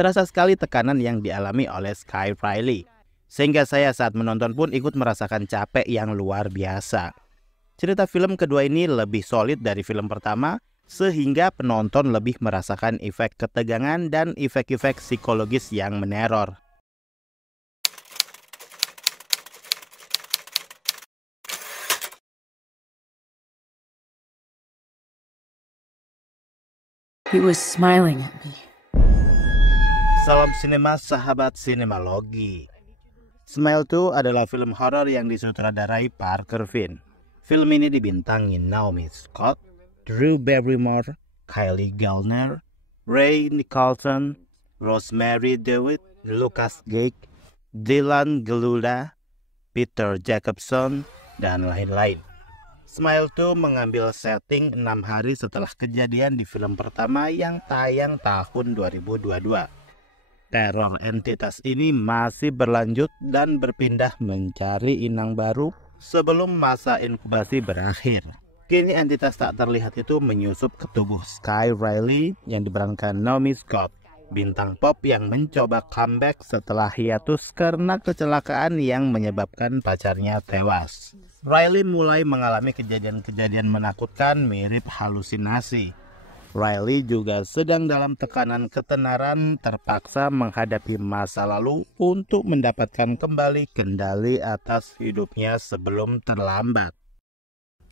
Terasa sekali tekanan yang dialami oleh Sky Riley, sehingga saya saat menonton pun ikut merasakan capek yang luar biasa. Cerita film kedua ini lebih solid dari film pertama, sehingga penonton lebih merasakan efek ketegangan dan efek-efek psikologis yang meneror. He was smiling at me. Salam sinema sahabat sinemalogi. Smile 2 adalah film horor yang disutradarai Parker Finn. Film ini dibintangi Naomi Scott, Drew Barrymore, Kylie Gallner, Ray Nicholson, Rosemary DeWitt, Lucas Gage, Dylan Gelula, Peter Jacobson, dan lain-lain. Smile 2 mengambil setting 6 hari setelah kejadian di film pertama yang tayang tahun 2022. Teror entitas ini masih berlanjut dan berpindah mencari inang baru sebelum masa inkubasi berakhir. Kini entitas tak terlihat itu menyusup ke tubuh Sky Riley yang diperankan Naomi Scott, bintang pop yang mencoba comeback setelah hiatus karena kecelakaan yang menyebabkan pacarnya tewas. Riley mulai mengalami kejadian-kejadian menakutkan mirip halusinasi. Riley juga sedang dalam tekanan ketenaran, terpaksa menghadapi masa lalu untuk mendapatkan kembali kendali atas hidupnya sebelum terlambat.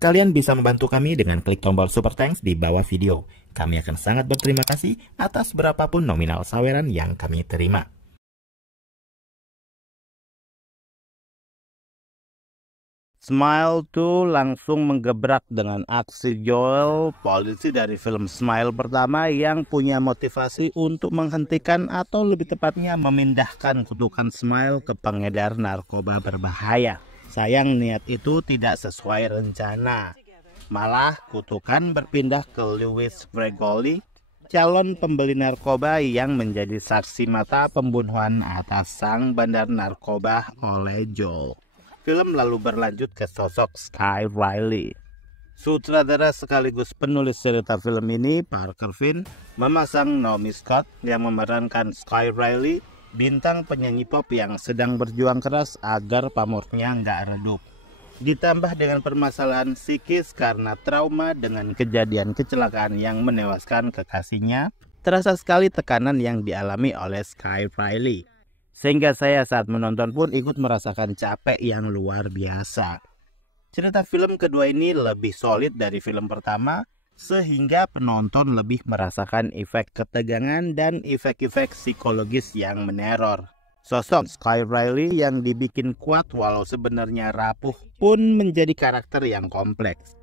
Kalian bisa membantu kami dengan klik tombol Super Thanks di bawah video. Kami akan sangat berterima kasih atas berapapun nominal saweran yang kami terima. Smile 2 langsung menggebrak dengan aksi Joel, polisi dari film Smile pertama yang punya motivasi untuk menghentikan atau lebih tepatnya memindahkan kutukan Smile ke pengedar narkoba berbahaya. Sayang niat itu tidak sesuai rencana. Malah kutukan berpindah ke Louis Fregoli, calon pembeli narkoba yang menjadi saksi mata pembunuhan atas sang bandar narkoba oleh Joel. Film lalu berlanjut ke sosok Sky Riley. Sutradara sekaligus penulis cerita film ini, Parker Finn, memasang Naomi Scott yang memerankan Sky Riley, bintang penyanyi pop yang sedang berjuang keras agar pamornya nggak redup. Ditambah dengan permasalahan psikis karena trauma dengan kejadian kecelakaan yang menewaskan kekasihnya, terasa sekali tekanan yang dialami oleh Sky Riley. Sehingga saya saat menonton pun ikut merasakan capek yang luar biasa. Cerita film kedua ini lebih solid dari film pertama, sehingga penonton lebih merasakan efek ketegangan dan efek-efek psikologis yang meneror. Sosok Sky Riley yang dibikin kuat walau sebenarnya rapuh pun menjadi karakter yang kompleks.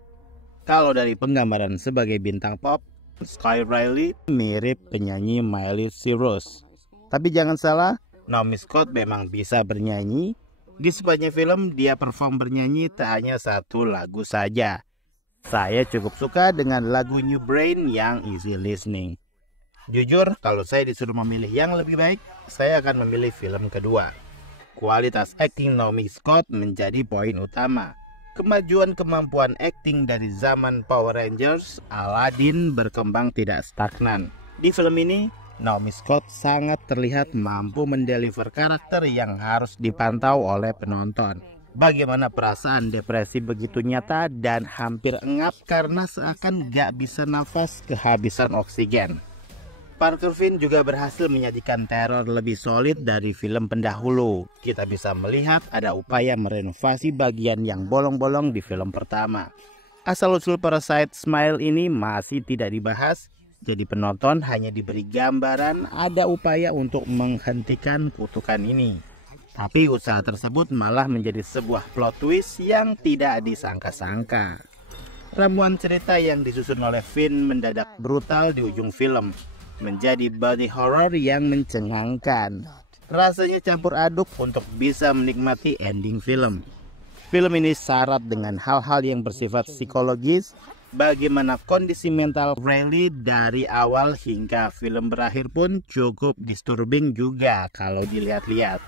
Kalau dari penggambaran sebagai bintang pop, Sky Riley mirip penyanyi Miley Cyrus. Tapi jangan salah, Naomi Scott memang bisa bernyanyi. Di sepanjang film dia perform bernyanyi tak hanya satu lagu saja. Saya cukup suka dengan lagu New Brain yang easy listening. Jujur, kalau saya disuruh memilih yang lebih baik, saya akan memilih film kedua. Kualitas akting Naomi Scott menjadi poin utama. Kemajuan kemampuan akting dari zaman Power Rangers, Aladdin berkembang tidak stagnan. Di film ini, Naomi Scott sangat terlihat mampu mendeliver karakter yang harus dipantau oleh penonton. Bagaimana perasaan depresi begitu nyata dan hampir engap karena seakan gak bisa nafas kehabisan oksigen. Parker Finn juga berhasil menyajikan teror lebih solid dari film pendahulu. Kita bisa melihat ada upaya merenovasi bagian yang bolong-bolong di film pertama. Asal-usul Parasite Smile ini masih tidak dibahas. Jadi penonton hanya diberi gambaran ada upaya untuk menghentikan kutukan ini. Tapi usaha tersebut malah menjadi sebuah plot twist yang tidak disangka-sangka. Ramuan cerita yang disusun oleh Finn mendadak brutal di ujung film, menjadi body horror yang mencengangkan. Rasanya campur aduk untuk bisa menikmati ending film. Film ini syarat dengan hal-hal yang bersifat psikologis. Bagaimana kondisi mental Riley dari awal hingga film berakhir pun cukup disturbing juga kalau dilihat-lihat.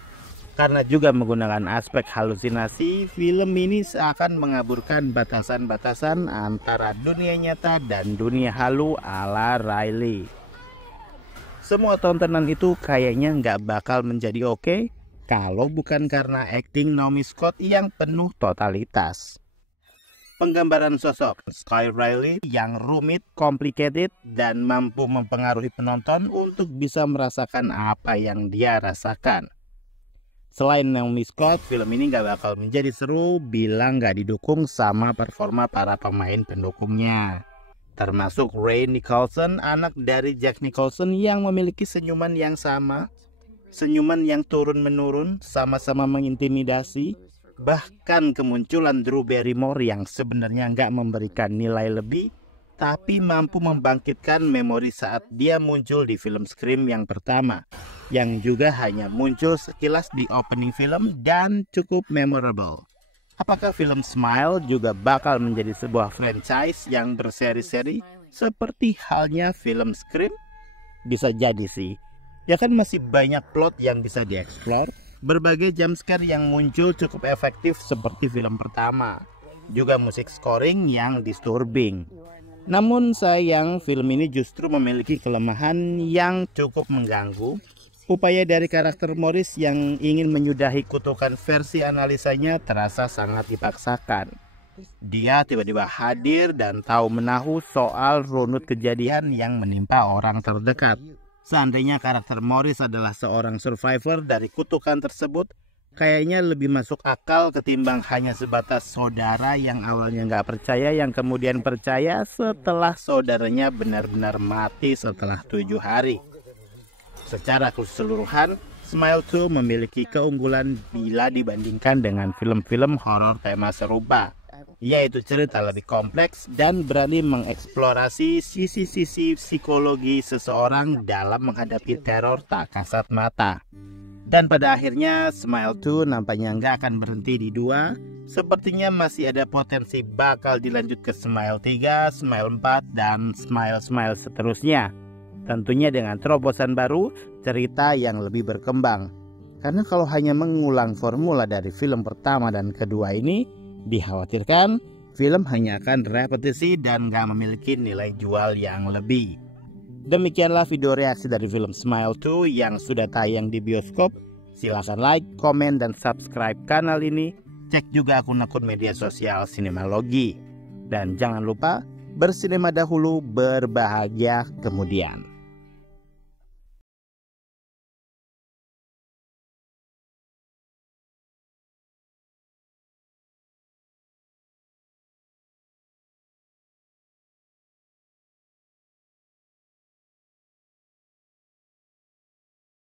Karena juga menggunakan aspek halusinasi, film ini seakan mengaburkan batasan-batasan antara dunia nyata dan dunia halu ala Riley. Semua tontonan itu kayaknya nggak bakal menjadi oke kalau bukan karena akting Naomi Scott yang penuh totalitas. Penggambaran sosok Sky Riley yang rumit, complicated, dan mampu mempengaruhi penonton untuk bisa merasakan apa yang dia rasakan. Selain Naomi Scott, film ini nggak bakal menjadi seru bila nggak didukung sama performa para pemain pendukungnya. Termasuk Ray Nicholson, anak dari Jack Nicholson yang memiliki senyuman yang sama. Senyuman yang turun-menurun, sama-sama mengintimidasi. Bahkan kemunculan Drew Barrymore yang sebenarnya nggak memberikan nilai lebih, tapi mampu membangkitkan memori saat dia muncul di film Scream yang pertama, yang juga hanya muncul sekilas di opening film dan cukup memorable. Apakah film Smile juga bakal menjadi sebuah franchise yang berseri-seri seperti halnya film Scream? Bisa jadi sih. Ya kan masih banyak plot yang bisa dieksplor. Berbagai jumpscare yang muncul cukup efektif seperti film pertama. Juga musik scoring yang disturbing. Namun sayang, film ini justru memiliki kelemahan yang cukup mengganggu. Upaya dari karakter Morris yang ingin menyudahi kutukan versi analisanya terasa sangat dipaksakan. Dia tiba-tiba hadir dan tahu menahu soal runut kejadian yang menimpa orang terdekat. Seandainya karakter Morris adalah seorang survivor dari kutukan tersebut, kayaknya lebih masuk akal ketimbang hanya sebatas saudara yang awalnya nggak percaya, yang kemudian percaya setelah saudaranya benar-benar mati setelah 7 hari. Secara keseluruhan, Smile 2 memiliki keunggulan bila dibandingkan dengan film-film horor tema serupa, yaitu cerita lebih kompleks dan berani mengeksplorasi sisi-sisi psikologi seseorang dalam menghadapi teror tak kasat mata. Dan pada akhirnya, Smile 2 nampaknya nggak akan berhenti di 2. Sepertinya masih ada potensi bakal dilanjut ke Smile 3, Smile 4, dan Smile seterusnya. Tentunya dengan terobosan baru, cerita yang lebih berkembang. Karena kalau hanya mengulang formula dari film pertama dan kedua ini, dikhawatirkan film hanya akan repetisi dan gak memiliki nilai jual yang lebih. Demikianlah video reaksi dari film Smile 2 yang sudah tayang di bioskop. Silahkan like, komen, dan subscribe kanal ini. Cek juga akun-akun media sosial Sinemalogi. Dan jangan lupa, bersinema dahulu, berbahagia kemudian.